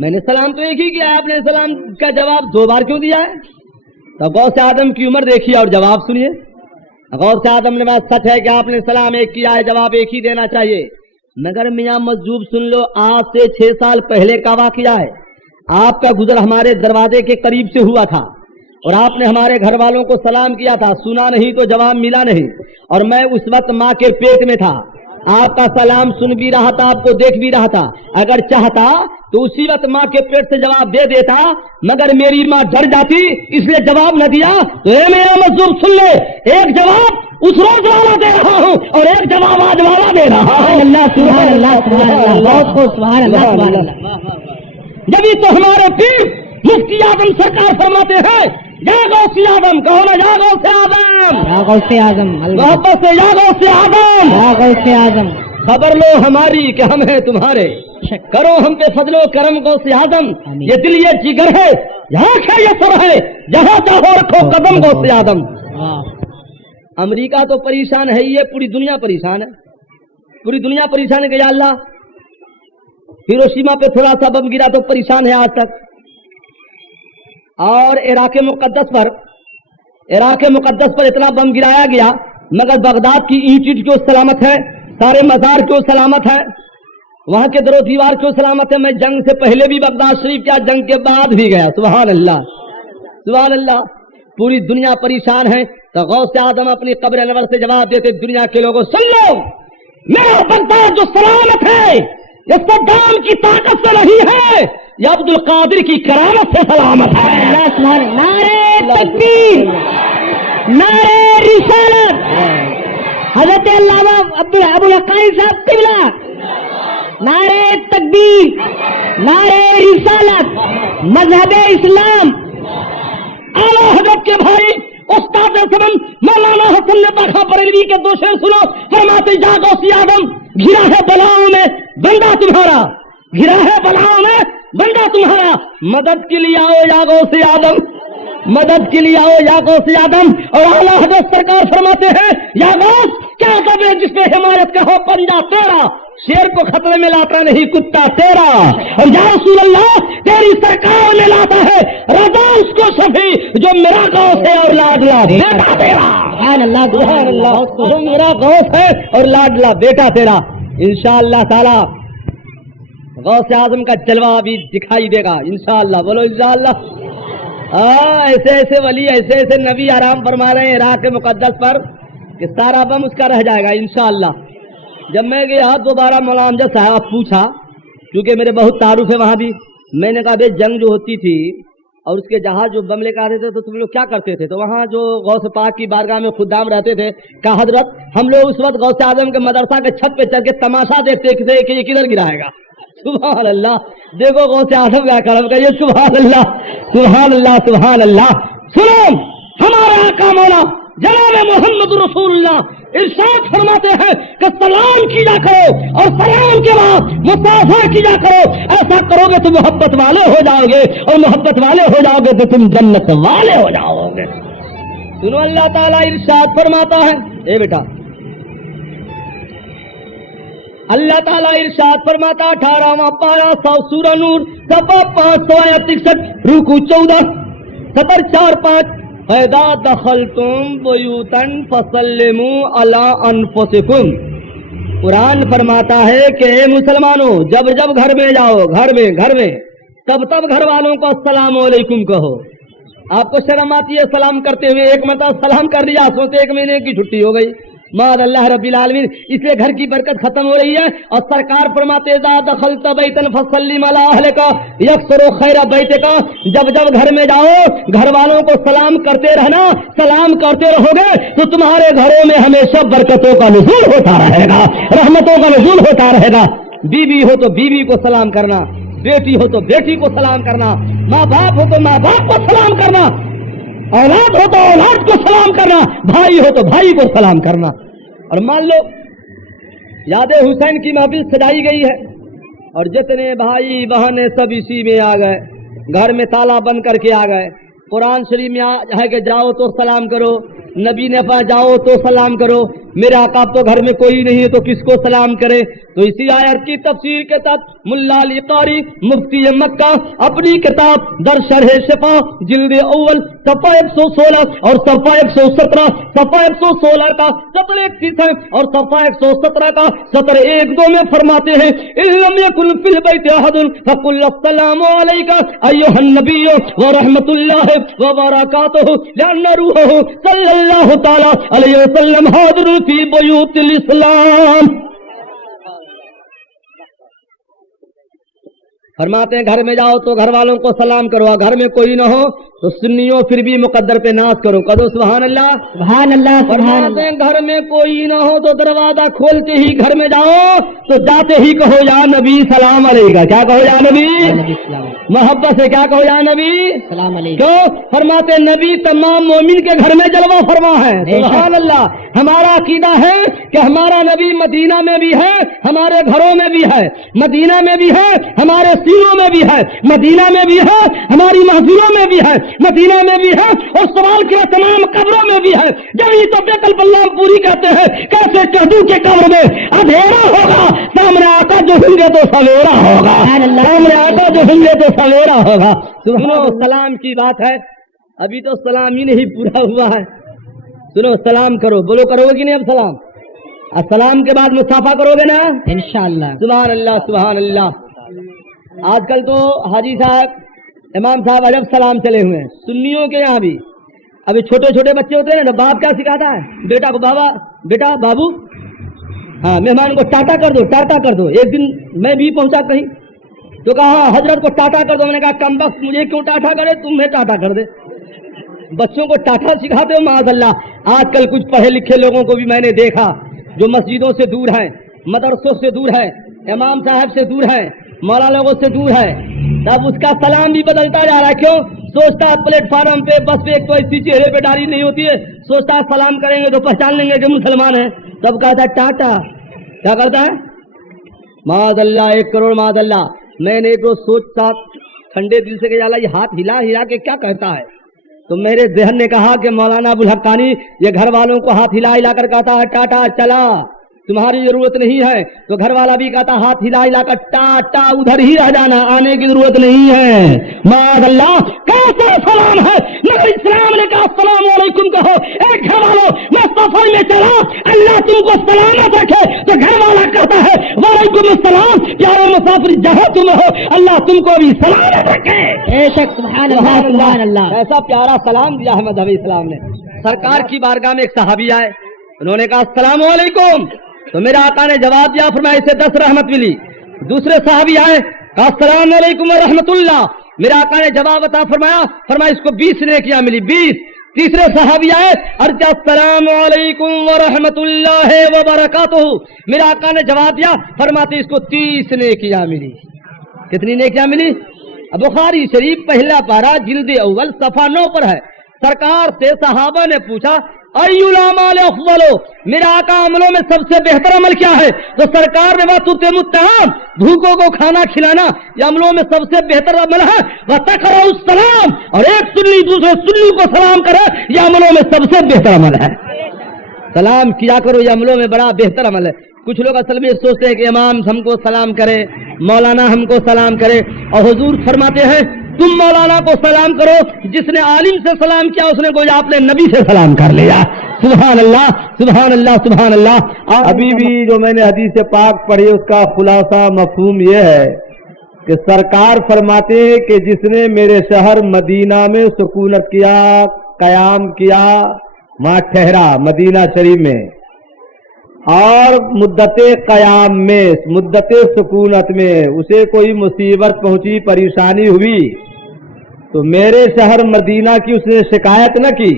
میں نے سلام تو ایک ہی کیا ہے, آپ نے سلام کا جواب 2 بار کیوں دیا ہے؟ تو غوث آدم کی عمر دیکھیے اور جواب سنیے. غوث آدم نے بات سچ ہے کہ آپ نے سلام ایک کیا ہے, جواب ایک ہی دینا چاہیے. مگر میاں مجذوب سن لو, آج سے 6 سال پہلے کا واقعہ ہے. آپ کا گزر ہمارے دروازے کے قریب سے ہوا تھا اور آپ نے ہمارے گھر والوں کو سلام کیا تھا, سنا نہیں تو جواب ملا نہیں, اور میں اس وقت ماں کے پیٹ میں تھا. آپ کا سلام سن بھی رہا تھا, آپ کو دیکھ بھی رہا تھا. اگر چاہتا تو اسی وقت ماں کے پیٹ سے جواب دے دیتا, مگر میری ماں ڈر جاتی اس لیے جواب نہ دیا. تو اے میرا مظلوم سن لے, ایک جواب اس روز والا دے رہا ہوں اور ایک جواب آج والا دے رہا ہوں. اللہ سبحان اللہ سبحان اللہ, بہت خوب, سبحان اللہ سبحان اللہ. جبھی تو ہمارے پیر مفتی اعظم سرکار فرماتے ہیں, یا غوث اعظم, کہو نا یا غوث اعظم, یا غوث اعظم, محبت سے یا غوث اعظم, یا غوث اعظم. خبر لو ہماری کہ ہم ہیں تمہارے, کرو ہم پہ فضل و کرم غوث اعظم. یہ دل یہ جگر ہے, یہاں ہے یہ سر ہے, جہاں چاہو رکھو قدم غوث اعظم. امریکہ تو پریشان ہے, یہ پوری دنیا پریشان ہے, پوری دنیا پریشان ہے کہ یا اللہ ہیروشیما پہ تھوڑا سا بم گرا تو پریشان ہے آج تک, اور عراق مقدس پر اتنا بم گرایا گیا مگر بغداد کی اینٹ کیوں سلامت ہے, سارے مزار کیوں سلامت ہے, وہاں کے در و دیوار کیوں سلامت ہے. میں جنگ سے پہلے بھی بغداد شریف کیا, جنگ کے بعد بھی گیا. سبحان اللہ سبحان اللہ. پوری دنیا پریشان ہے. تو غوث اعظم اپنی قبر انور سے جواب دیتے, دنیا کے لوگوں سن لو, میرا بغداد جو سلامت ہے یہ صدام کی طاقت سے نہیں ہے, یہ عبد القادر کی کرامت سے سلامت ہے. نعرہ تکبیر, نعرہ رسالت, حضرت علامہ ابو القاری صاحب قبلہ, نعرہ تکبیر, نعرہ رسالت, مذہب اسلام. اعلیٰ حضرت کے بھائی استاد سمن مولانا حسن نبی بریلوی کے 2 شعر سنو. فرماتے جا غوث اعظم, گھرا ہے بلاؤں میں بندہ تمہارا, گھرا ہے بلاؤں میں بندہ تمہارا, مدد کے لیے آؤ یا غوث اعظم, مدد کے لیے آؤ یا غوث اعظم. اور اعلیٰ حضرت سرکار فرماتے ہیں, یا غوث کیا قبر جس پہ حمایت کا ہو پنجہ تیرا, شیر کو خطرے میں لاتا نہیں کتا تیرا. اور یا رسول اللہ تیری سرکار میں لاتا ہے رضا اس کو شفیع جو میرا غوث ہے اور لاڈلا بیٹا تیرا. سبحان اللہ سبحان اللہ, جو میرا غوث ہے اور لاڈلا بیٹا تیرا. انشاءاللہ تعالی غوث اعظم کا جلوہ بھی دکھائی دے گا انشاءاللہ. بولو انشاءاللہ. ایسے ایسے ولی, ایسے ایسے نبی آرام فرما رہے ہیں عراق مقدس پر کہ سارا بم اس کا رہ جائے گا انشاءاللہ. جب میں گیا دوبارہ مولانا امجد صاحب پوچھا, کیونکہ میرے بہت تعارف ہے وہاں بھی, میں نے کہا بھائی جنگ جو ہوتی تھی اور اس کے جہاز جو بم لے کے آتے تھے تو تم لوگ کیا کرتے تھے؟ تو وہاں جو غوث پاک کی بارگاہ میں خدام رہتے تھے, کہا حضرت ہم لوگ اس وقت غوث اعظم کے مدرسہ کے چھت پہ چڑھ کے تماشا دیکھتے تھے کہ یہ کدھر گرائے گا. سبحان اللہ. دیکھو غوث اعظم کا کرم کا یہ, سبحان اللہ سبحان اللہ سبحان اللہ. سنو, ہمارا آقا مولا جناب محمد رسول اللہ ارشاد فرماتے ہیں کہ سلام کیا کرو اور سلام کے بعد مصافحہ کیا کرو. ایسا کرو گے تو محبت والے ہو جاؤ گے, اور محبت والے ہو جاؤ گے تو تم جنت والے ہو جاؤ گے. سنو اللہ تعالیٰ ارشاد فرماتا ہے, اے بیٹا اللہ تعالیٰ ارشاد فرماتا 18واں پارہ سورہ نور صفحہ 561 رکوع 14 سطر 4-5 فَإِذَا دَخَلْتُمْ بُيُوتًا فَسَلِّمُوا عَلَىٰ أَنفُسِكُمْ. قرآن فرماتا ہے کہ اے مسلمانوں, جب جب گھر میں جاؤ, گھر میں تب گھر والوں کو السلام علیکم کہو. آپ کو شرم آتی ہے سلام کرتے ہوئے؟ ایک مرتبہ سلام کر لیا, سوچتے 1 مہینے کی چھٹی ہو گئی, معاذ اللہ رب العالمین. اس لیے گھر کی برکت ختم ہو رہی ہے. اور سرکار فرماتے اذا دخلت بیتا فسلم علی اہلک یکثر خیر بیتک. جب گھر میں جاؤ گھر والوں کو سلام کرتے رہنا, سلام کرتے رہو گے تو تمہارے گھروں میں ہمیشہ برکتوں کا نزول ہوتا رہے گا, رحمتوں کا نزول ہوتا رہے گا. بیوی ہو تو بیوی کو سلام کرنا, بیٹی ہو تو بیٹی کو سلام کرنا, ماں باپ ہو تو ماں باپ کو سلام کرنا, اولاد ہو تو اولاد کو سلام کرنا, بھائی ہو تو بھائی کو سلام کرنا. اور مان لو یاد حسین کی محفل سجائی گئی ہے اور جتنے بھائی بہنیں سب اسی میں آ گئے, گھر میں تالا بند کر کے آ گئے. قرآن شریف میں ہے کہ جاؤ تو سلام کرو, نبی نے کہا جاؤ تو سلام کرو. میرے آقا اب تو گھر میں کوئی نہیں ہے تو کس کو سلام کرے؟ تو اسی آیت کی تفسیر کے تحت ملا علی قاری مفتی مکہ اپنی کتاب در شرح شفا جلد اول صفحہ 116 اور صفحہ 117 صفحہ 116 کا سطر 31 ہے اور صفحہ 117 کا سطر 1-2 میں فرماتے ہیں ان لم یکن فی البیت احد فقل السلام علیک ایھا النبی ورحمۃ اللہ وبرکاتہ لان روحہ صلی اللہ تعالی علیہ وسلم حاضر فی بیوت الاسلام. فرماتے ہیں گھر میں جاؤ تو گھر والوں کو سلام کرو، گھر میں کوئی نہ ہو تو سنیوں پھر بھی مقدر پہ ناز کرو، کہو سبحان اللہ سبحان اللہ. فرماتے ہیں گھر میں کوئی نہ ہو تو دروازہ کھولتے ہی گھر میں جاؤ تو جاتے ہی کہو یا نبی سلام علیکہ. کیا کہو یا نبی؟ محبت سے کیا کہو یا نبی سلام علیکم. کیوں؟ فرماتے ہیں نبی تمام مومن کے گھر میں جلوہ فرما ہے. سبحان اللہ. ہمارا عقیدہ ہے کہ ہمارا نبی مدینہ میں بھی ہے، ہمارے گھروں میں بھی ہے، مدینہ میں بھی ہے، ہمارے سینوں میں بھی ہے، مدینہ میں بھی ہے، ہماری محفلوں میں بھی ہے، مدینہ میں بھی ہے اور سوال کیا تمام قبروں میں بھی ہے. جب یہ تو بیت البلام پوری کہتے ہیں کیسے چہدو کے قبر میں اندھیرا ہوگا، سامنے آقا جو ہوں گے تو سویرا ہوگا، سامنے آقا جو ہوں گے تو سویرا ہوگا. سنو سلام کی بات ہے، ابھی تو سلام ہی نہیں پورا ہوا ہے. سنو سلام کرو، بولو کرو گے کہ نہیں؟ اب سلام السلام کے بعد مصافحہ کرو گے نا انشاءاللہ. سبحان اللہ سبحان اللہ. آج کل تو حاجی صاحب امام صاحب عجب سلام چلے ہوئے ہیں سنیوں کے یہاں بھی. ابھی چھوٹے چھوٹے بچے ہوتے ہیں نا، باپ کیا سکھاتا ہے بیٹا کو؟ بابا بیٹا بابو ہاں مہمان کو ٹاٹا کر دو، ٹاٹا کر دو. ایک دن میں بھی پہنچا کہیں تو کہا حضرت کو ٹاٹا کر دو. میں نے کہا کم بخت مجھے کیوں ٹاٹا کرے، تمہیں ٹاٹا کر دے. بچوں کو ٹاٹا سکھاتے ہو معاذ اللہ. آج کل کچھ پڑھے لکھے لوگوں کو بھی میں نے دیکھا جو مسجدوں سے دور ہیں، مدرسوں سے دور ہے، امام صاحب سے دور ہے، مولانا لوگوں سے دور ہے. تب اس کا سلام بھی بدلتا جا رہا ہے. کیوں؟ سوچتا ہے پلیٹ فارم پہ بس پہ ایک تو ایسی چہرے پہ ڈالی نہیں ہوتی ہے، سوچتا ہے سلام کریں گے تو پہچان لیں گے کہ مسلمان ہیں. تب کہتا ہے ٹاٹا. کیا کرتا ہے؟ معاذ اللہ 1 کروڑ معاذ اللہ. میں نے ایک روز سوچتا ٹھنڈے دل سے کہ اللہ یہ ہاتھ ہلا ہلا کے کیا کہتا ہے، تو میرے ذہن نے کہا کہ مولانا ابوالحقانی یہ گھر والوں کو ہاتھ ہلا ہلا کر کہتا ہے ٹاٹا چلا، تمہاری ضرورت نہیں ہے. تو گھر والا بھی کہتا ہاتھ ہلا ہلا کر ٹاٹا ادھر ہی رہ جانا، آنے کی ضرورت نہیں ہے. معاذ اللہ کیسا سلام ہے. نبی اسلام نے کہا السلام علیکم کہو. ایک گھر والوں میں سفر میں چلا، اللہ تم کو سلامت رکھے، تو گھر والا کہتا ہے وعلیکم السلام. پیارے مسافر جہاں تم ہو اللہ تم کو بھی سلامت رکھے. بے شک سبحان اللہ سبحان اللہ. ایسا پیارا سلام دیا ہے مذہبی اسلام نے. سرکار کی بارگاہ میں ایک صحابی آئے، انہوں نے کہا السلام علیکم، تو میرا آقا نے جواب دیا، فرمایا اسے 10 رحمت ملی. دوسرے صحابی آئے، کہا السلام علیکم ورحمۃ اللہ، میرا آقا نے جواب عطا فرمایا اس کو 20 نیکیاں ملی 20. تیسرے صحابی آئے، عرض السلام علیکم ورحمۃ اللہ وبرکاتہ، میرا آقا نے جواب دیا، فرماتے اس کو 30 نیکیاں ملی. کتنی نیکیاں ملی؟ بخاری شریف پہلا پارہ جلد اول صفحہ 9 پر ہے. سرکار سے صحابہ نے پوچھا ای الاعمال افضل، میرا آقا عملوں میں سب سے بہتر عمل کیا ہے؟ تو سرکار نے وَتُطْعِمُ الطَّعَامَ، بھوکوں کو کھانا کھلانا یہ عملوں میں سب سے بہتر عمل ہے. وَتَقْرَؤُ السَّلَامَ، اور ایک سنی دوسرے سنی کو سلام کرے یہ عملوں میں سب سے بہتر عمل ہے. سلام کیا کرو یہ عملوں میں بڑا بہتر عمل ہے. کچھ لوگ اصل میں سوچتے ہیں کہ امام ہم کو سلام کرے، مولانا ہم کو سلام کرے، اور حضور فرماتے ہیں تم مولانا کو سلام کرو، جس نے عالم سے سلام کیا اس نے گویا اپنے نبی سے سلام کر لیا. سبحان اللہ سبحان اللہ سبحان اللہ. ابھی بھی جو میں نے حدیث پاک پڑھی اس کا خلاصہ مفہوم یہ ہے کہ سرکار فرماتے ہیں کہ جس نے میرے شہر مدینہ میں سکونت کیا، قیام کیا، وہاں ٹھہرا مدینہ شریف میں، اور مدت قیام میں مدت سکونت میں اسے کوئی مصیبت پہنچی، پریشانی ہوئی، تو میرے شہر مدینہ کی اس نے شکایت نہ کی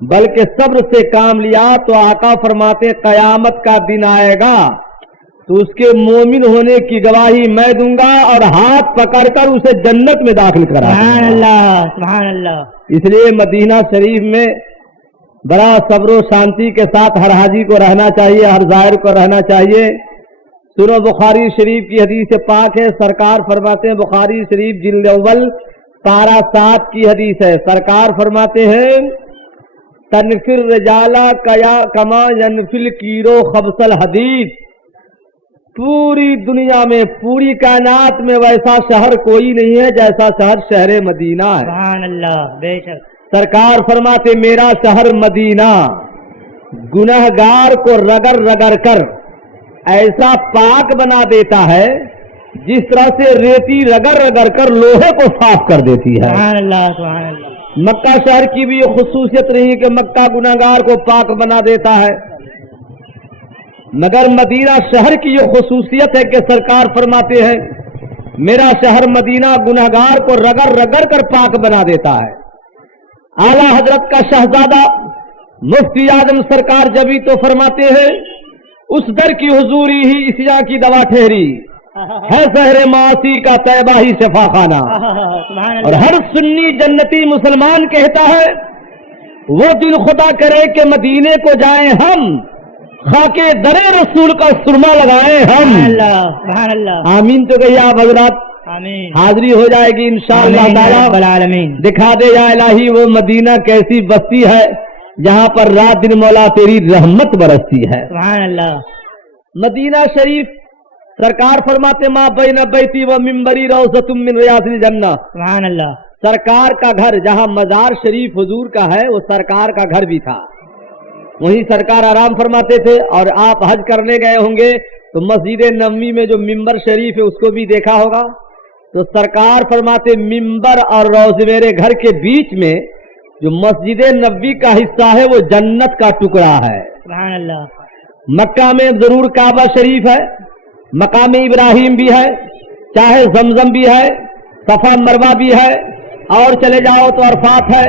بلکہ صبر سے کام لیا، تو آقا فرماتے قیامت کا دن آئے گا تو اس کے مومن ہونے کی گواہی میں دوں گا اور ہاتھ پکڑ کر اسے جنت میں داخل کرا. سبحان اللہ سبحان اللہ. اس لیے مدینہ شریف میں بڑا صبر و شانتی کے ساتھ ہر حاجی کو رہنا چاہیے، ہر زائر کو رہنا چاہیے. سورہ بخاری شریف کی حدیث پاک ہے، سرکار فرماتے ہیں بخاری شریف جلد اول پارہ 7 کی حدیث ہے، سرکار فرماتے ہیں تنفر رجالا کما ینفل کیرو خبص الحدید. پوری دنیا میں پوری کائنات میں ویسا شہر کوئی نہیں ہے جیسا شہر شہر مدینہ ہے. سبحان اللہ. بے شک. سرکار فرماتے میرا شہر مدینہ گنہگار کو رگڑ رگڑ کر ایسا پاک بنا دیتا ہے جس طرح سے ریتی رگڑ رگڑ کر لوہے کو صاف کر دیتی ہے. سبحان اللہ. سبحان اللہ. مکہ شہر کی بھی یہ خصوصیت رہی کہ مکہ گنہگار کو پاک بنا دیتا ہے، مگر مدینہ شہر کی یہ خصوصیت ہے کہ سرکار فرماتے ہیں میرا شہر مدینہ گنہگار کو رگڑ رگڑ کر پاک بنا دیتا ہے. اعلیٰ حضرت کا شہزادہ مفتی اعظم سرکار جبھی تو فرماتے ہیں اس در کی حضوری ہی اسیاں کی دوا ٹھہری ہے شہر معاصی کا طیبہ ہی شفا خانہ. اور ہر سنی جنتی مسلمان کہتا ہے وہ دل خدا کرے کہ مدینے کو جائیں ہم، خاکے درے رسول کا سرما لگائیں ہم. سبحان اللہ. آمین تو کہیے آپ حضرات. آمین. حاضری ہو جائے گی انشاءاللہ تعالی. دکھا دے یا الہی وہ مدینہ کیسی بستی ہے جہاں پر رات دن مولا تیری رحمت برستی ہے. سبحان اللہ. مدینہ شریف سرکار فرماتے ماں بین بیتی و منبری روضۃ من ریاض الجنہ. سبحان اللہ. سرکار کا گھر جہاں مزار شریف حضور کا ہے وہ سرکار کا گھر بھی تھا، وہیں سرکار آرام فرماتے تھے. اور آپ حج کرنے گئے ہوں گے تو مسجد نبوی میں جو ممبر شریف ہے اس کو بھی دیکھا ہوگا. تو سرکار فرماتے ممبر اور روضہ میرے گھر کے بیچ میں جو مسجد نبوی کا حصہ ہے وہ جنت کا ٹکڑا ہے. سبحان اللہ. مکہ میں ضرور کعبہ شریف ہے، مقام ابراہیم بھی ہے، چاہے زمزم بھی ہے، صفا مروہ بھی ہے، اور چلے جاؤ تو عرفات ہے،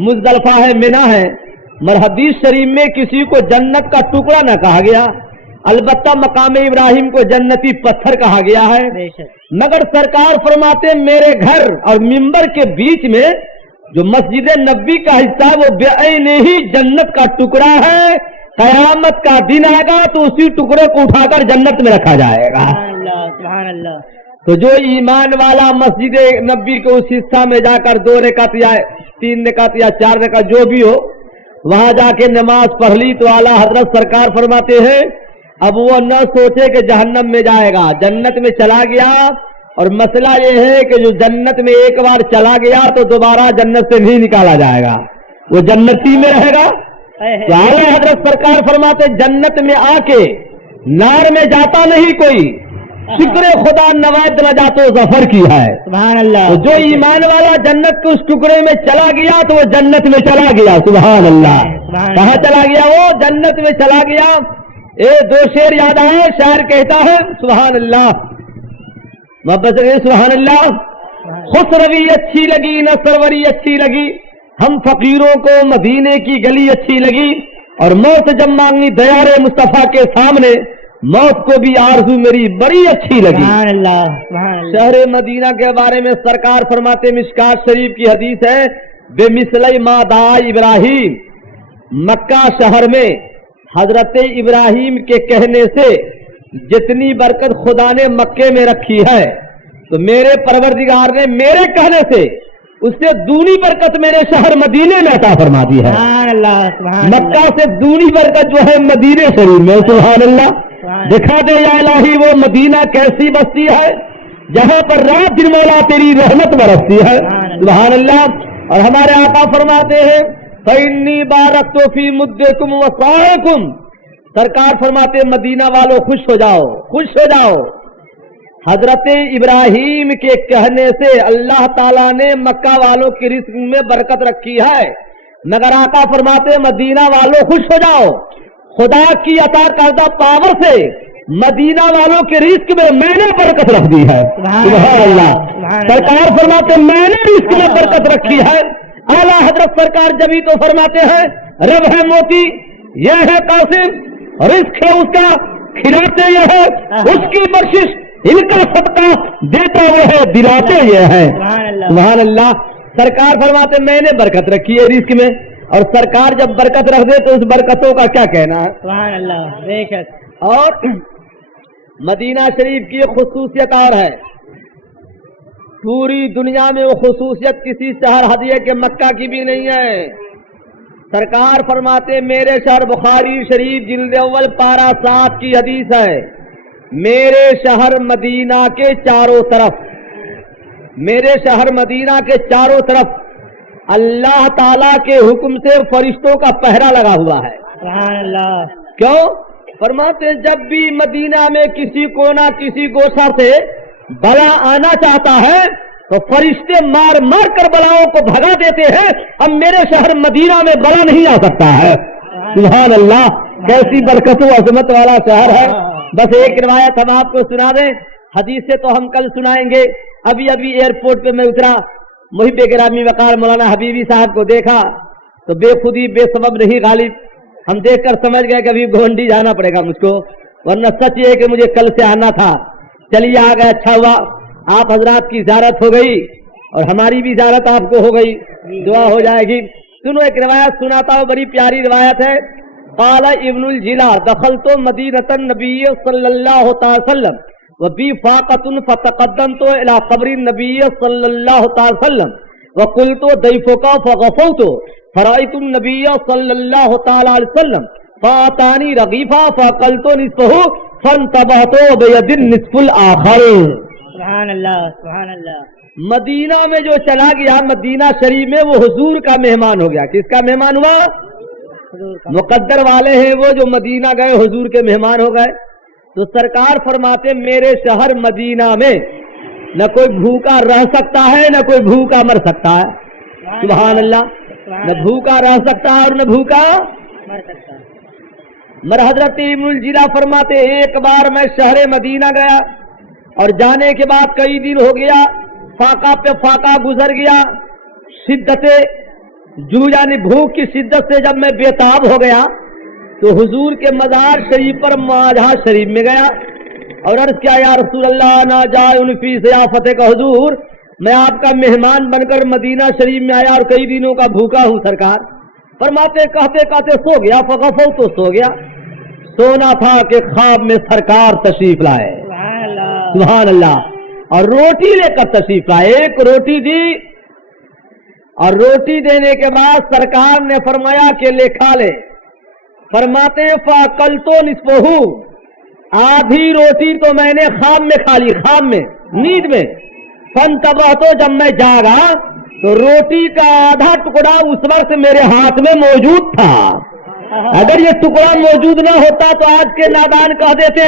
مزدلفہ ہے، منی ہے. مگر حدیث شریف میں کسی کو جنت کا ٹکڑا نہ کہا گیا، البتہ مقام ابراہیم کو جنتی پتھر کہا گیا ہے. مگر سرکار فرماتے میرے گھر اور ممبر کے بیچ میں جو مسجد نبوی کا حصہ ہے وہ بعین ہی جنت کا ٹکڑا ہے. قیامت کا دن آئے گا تو اسی ٹکڑے کو اٹھا کر جنت میں رکھا جائے گا. سبحان اللہ. تو جو ایمان والا مسجد نبوی کے اس حصہ میں جا کر 2 رکعت یا 3 رکعت یا 4 رکعت جو بھی ہو وہاں جا کے نماز پڑھ لی تو اعلیٰ حضرت سرکار فرماتے ہیں اب وہ نہ سوچے کہ جہنم میں جائے گا، جنت میں چلا گیا. اور مسئلہ یہ ہے کہ جو جنت میں ایک بار چلا گیا تو دوبارہ جنت سے نہیں نکالا جائے گا، وہ جنتی میں رہے گا. تو اعلیٰ حضرت سرکار فرماتے جنت میں آ کے نار میں جاتا نہیں کوئی، شکر خدا نوائد نجا تو ظفر کی ہے. سبحان اللہ. جو ایمان والا جنت کے اس ٹکڑے میں چلا گیا تو وہ جنت میں چلا گیا. سبحان اللہ. کہاں چلا گیا؟ وہ جنت میں چلا گیا. 2 شعر یاد آئے. شاعر کہتا ہے سبحان اللہ، محبت سبحان اللہ. خسروی اچھی لگی نہ سروری اچھی لگی، ہم فقیروں کو مدینے کی گلی اچھی لگی، اور موت جب مانگی دیار مصطفیٰ کے سامنے موت کو بھی آرزو میری بڑی اچھی لگی. سبحان اللہ. سبحان اللہ. شہر مدینہ کے بارے میں سرکار فرماتے مشکات شریف کی حدیث ہے بے مثل ما دعا ابراہیم. مکہ شہر میں حضرت ابراہیم کے کہنے سے جتنی برکت خدا نے مکے میں رکھی ہے تو میرے پروردگار نے میرے کہنے سے اس سے دونی برکت میرے شہر مدینے میں عطا فرما دی ہے. سبحان اللہ. سبحان مکہ سے دونی برکت جو ہے مدینے شریف میں. سبحان اللہ. دکھا دے یا الہی وہ مدینہ کیسی بستی ہے جہاں پر رات دن مولا تیری رحمت برستی ہے. سبحان اللہ. اور ہمارے آقا فرماتے ہیں فإنی بارکت فی مدکم وصاعکم. سرکار فرماتے مدینہ والوں خوش ہو جاؤ، خوش ہو جاؤ. حضرت ابراہیم کے کہنے سے اللہ تعالیٰ نے مکہ والوں کی رزق میں برکت رکھی ہے، مگر آقا فرماتے مدینہ والوں خوش ہو جاؤ، خدا کی عطا کردہ پاور سے مدینہ والوں کے رزق میں نے برکت رکھ دی ہے. سبحان اللہ. سرکار فرماتے میں نے رزق میں برکت رکھی ہے. اعلیٰ حضرت سرکار جبھی تو فرماتے ہیں رب ہے موتی، یہ ہے قاسم، رزق ہے اس کا، کھلاتے یہ ہے، اس کی بخشش، ان کا صدقہ دیتا وہ ہے، دلاتے یہ ہے. سبحان اللہ. سرکار فرماتے میں نے برکت رکھی ہے رزق میں، اور سرکار جب برکت رکھ دے تو اس برکتوں کا کیا کہنا ہے. سبحان اللہ. بے شک. اور مدینہ شریف کی خصوصیت اور ہے، پوری دنیا میں وہ خصوصیت کسی شہر ہدیے کے مکہ کی بھی نہیں ہے. سرکار فرماتے میرے شہر بخاری شریف جلد اول پارہ 7 کی حدیث ہے، میرے شہر مدینہ کے چاروں طرف، میرے شہر مدینہ کے چاروں طرف اللہ تعالیٰ کے حکم سے فرشتوں کا پہرا لگا ہوا ہے۔ سبحان اللہ۔ کیوں؟ فرماتے جب بھی مدینہ میں کسی کونا کسی گوشہ سے بلا آنا چاہتا ہے تو فرشتے مار مار کر بلاؤں کو بھگا دیتے ہیں، اب میرے شہر مدینہ میں بلا نہیں آ سکتا ہے۔ سبحان اللہ، کیسی برکت و عظمت والا شہر ہے۔ بس ایک روایت ہم آپ کو سنا دیں، حدیث سے تو ہم کل سنائیں گے۔ ابھی ایئرپورٹ پہ میں اترا، محب گرامی وقار مولانا حبیبی صاحب کو دیکھا تو بے خودی بے سبب نہیں غالب، ہم دیکھ کر سمجھ گئے کہ ابھی گونڈی جانا پڑے گا مجھ کو، ورنہ سچ یہ کہ مجھے کل سے آنا تھا۔ چلیے آ گئے، اچھا ہوا آپ حضرات کی زیارت ہو گئی اور ہماری بھی زیارت آپ کو ہو گئی، دعا ہو جائے گی۔ سنو ایک روایت سناتا ہوں، بڑی پیاری روایت ہے۔ قال ابن الجلا دخلت مدینۃ النبی صلی اللہ تعالی وسلم وبی فاقۃ فتقدمت الى قبر النبی صلی اللہ تعالی وسلم وقلت ضیفک فغفوت فرأيت النبي صلى الله تعالى عليه وسلم فأتاني رغيفا فأكلت نصفه فانتبهت بيد النصف الآخر۔ سبحان اللہ، سبحان اللہ۔ مدینہ میں جو چلا گیا مدینہ شریف میں وہ حضور کا مہمان ہو گیا۔ کس کا مہمان ہوا؟ مقدر والے ہیں وہ جو مدینہ گئے حضور کے مہمان ہو گئے۔ تو سرکار فرماتے میرے شہر مدینہ میں نہ کوئی بھوکا رہ سکتا ہے نہ کوئی بھوکا مر سکتا ہے۔ سبحان اللہ، نہ بھوکا رہ سکتا ہے اور نہ بھوکا مر سکتا ہے۔ مر حضرت ابن الجلا فرماتے ایک بار میں شہر مدینہ گیا اور جانے کے بعد کئی دن ہو گیا، فاقہ پہ فاقہ گزر گیا، شدت جو یعنی بھوک کی شدت سے جب میں بےتاب ہو گیا تو حضور کے مزار شریف پر مواجہ شریف میں گیا اور عرض کیا یا رسول اللہ نا جائن فی ضیافت کا، حضور میں آپ کا مہمان بن کر مدینہ شریف میں آیا اور کئی دنوں کا بھوکا ہوں سرکار۔ فرماتے کہتے کہتے سو گیا، فغفو تو سو گیا، سونا تھا کہ خواب میں سرکار تشریف لائے۔ سبحان اللہ، سبحان اللہ، اور روٹی لے کر تشریف لائے، ایک روٹی دی اور روٹی دینے کے بعد سرکار نے فرمایا کہ لے کھا لے۔ فرماتے فاکلتو نصفہ، آدھی روٹی تو میں نے خواب میں کھا لی، خواب میں نیند میں۔ فانتبہتو، جب میں جاگا تو روٹی کا آدھا ٹکڑا اس وقت میرے ہاتھ میں موجود تھا۔ اگر یہ ٹکڑا موجود نہ ہوتا تو آج کے نادان کہہ دیتے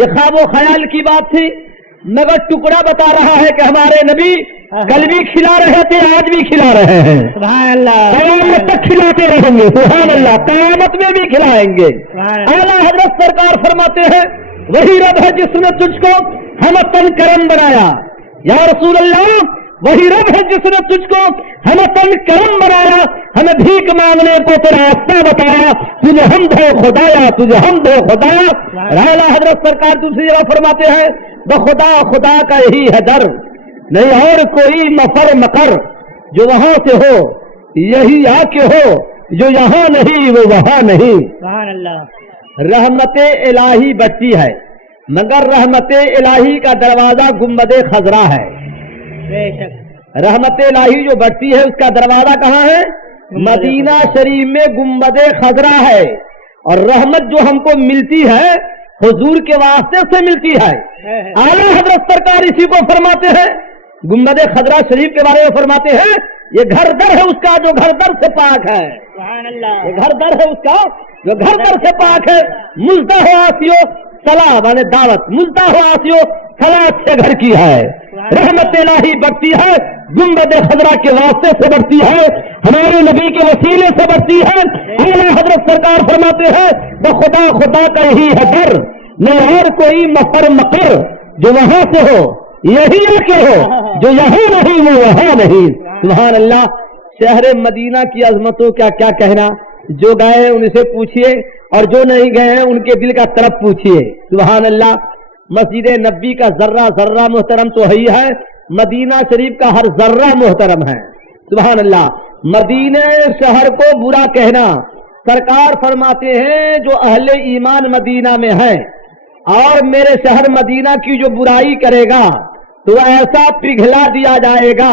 یہ خواب و خیال کی بات تھی، مگر ٹکڑا بتا رہا ہے کہ ہمارے نبی کل بھی کھلا رہے تھے، آج بھی کھلا رہے ہیں، سبحان اللہ، قیامت تک کھلاتے رہیں گے۔ سبحان اللہ، قیامت میں بھی کھلائیں گے۔ اعلیٰ حضرت سرکار فرماتے ہیں وہی رب ہے جس نے تجھ کو ہم تن کرم بنایا، یا رسول اللہ وہی رب ہے جس نے تجھ کو ہمیں تن کرم بنایا، ہمیں بھیک مانگنے کو تو راستہ بتایا، تجھے حمد ہے خدایا، تجھے حمد ہے خدایا۔ اعلیٰ حضرت سرکار دوسری جگہ فرماتے ہیں بخدا خدا کا یہی ہے در، نہیں اور کوئی مفر مکر، جو وہاں سے ہو یہی آ کے ہو، جو یہاں نہیں وہ وہاں نہیں۔ سبحان اللہ، رحمت الہی بچتی ہے مگر رحمت الہی کا دروازہ گنبد خضرا ہے۔ بے شک، رحمت الہی جو بڑھتی ہے اس کا دروازہ کہاں ہے؟ مدینہ شریف میں گنبد خضرا ہے، اور رحمت جو ہم کو ملتی ہے حضور کے واسطے سے ملتی ہے۔ اعلیٰ حضرت سرکار اسی کو فرماتے ہیں، گنبد خضرا شریف کے بارے میں فرماتے ہیں یہ گھر در ہے اس کا جو گھر در سے پاک ہے۔ سبحان اللہ، یہ گھر در ہے اس کا جو گھر در سے پاک ہے۔ ملتا ہو آسیو صلاح والے دعوت، ملتا ہو آسیو صلاح اچھے گھر کی ہے۔ رحمت الہی بڑھتی ہے گنبد خضرا کے واسطے سے بڑھتی ہے، ہمارے نبی کے وسیلے سے بڑھتی ہے۔ اعلیٰ حضرت سرکار فرماتے ہیں بخدا خدا کا یہی ہے در، نہ اور کوئی مفر مکر، جو وہاں سے ہو یہی آ کے ہو، جو یہاں نہیں وہ وہاں نہیں۔ سبحان اللہ، شہر مدینہ کی عظمتوں کا کیا کہنا، جو گئے ان سے پوچھئے اور جو نہیں گئے ہیں ان کے دل کا طرف پوچھئے۔ سبحان اللہ، مسجد نبی کا ذرہ ذرہ محترم تو ہی ہے، مدینہ شریف کا ہر ذرہ محترم ہے۔ سبحان اللہ، مدینہ شہر کو برا کہنا، سرکار فرماتے ہیں جو اہل ایمان مدینہ میں ہیں اور میرے شہر مدینہ کی جو برائی کرے گا تو ایسا پگھلا دیا جائے گا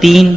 3,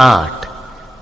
8।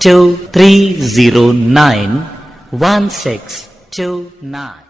23091629।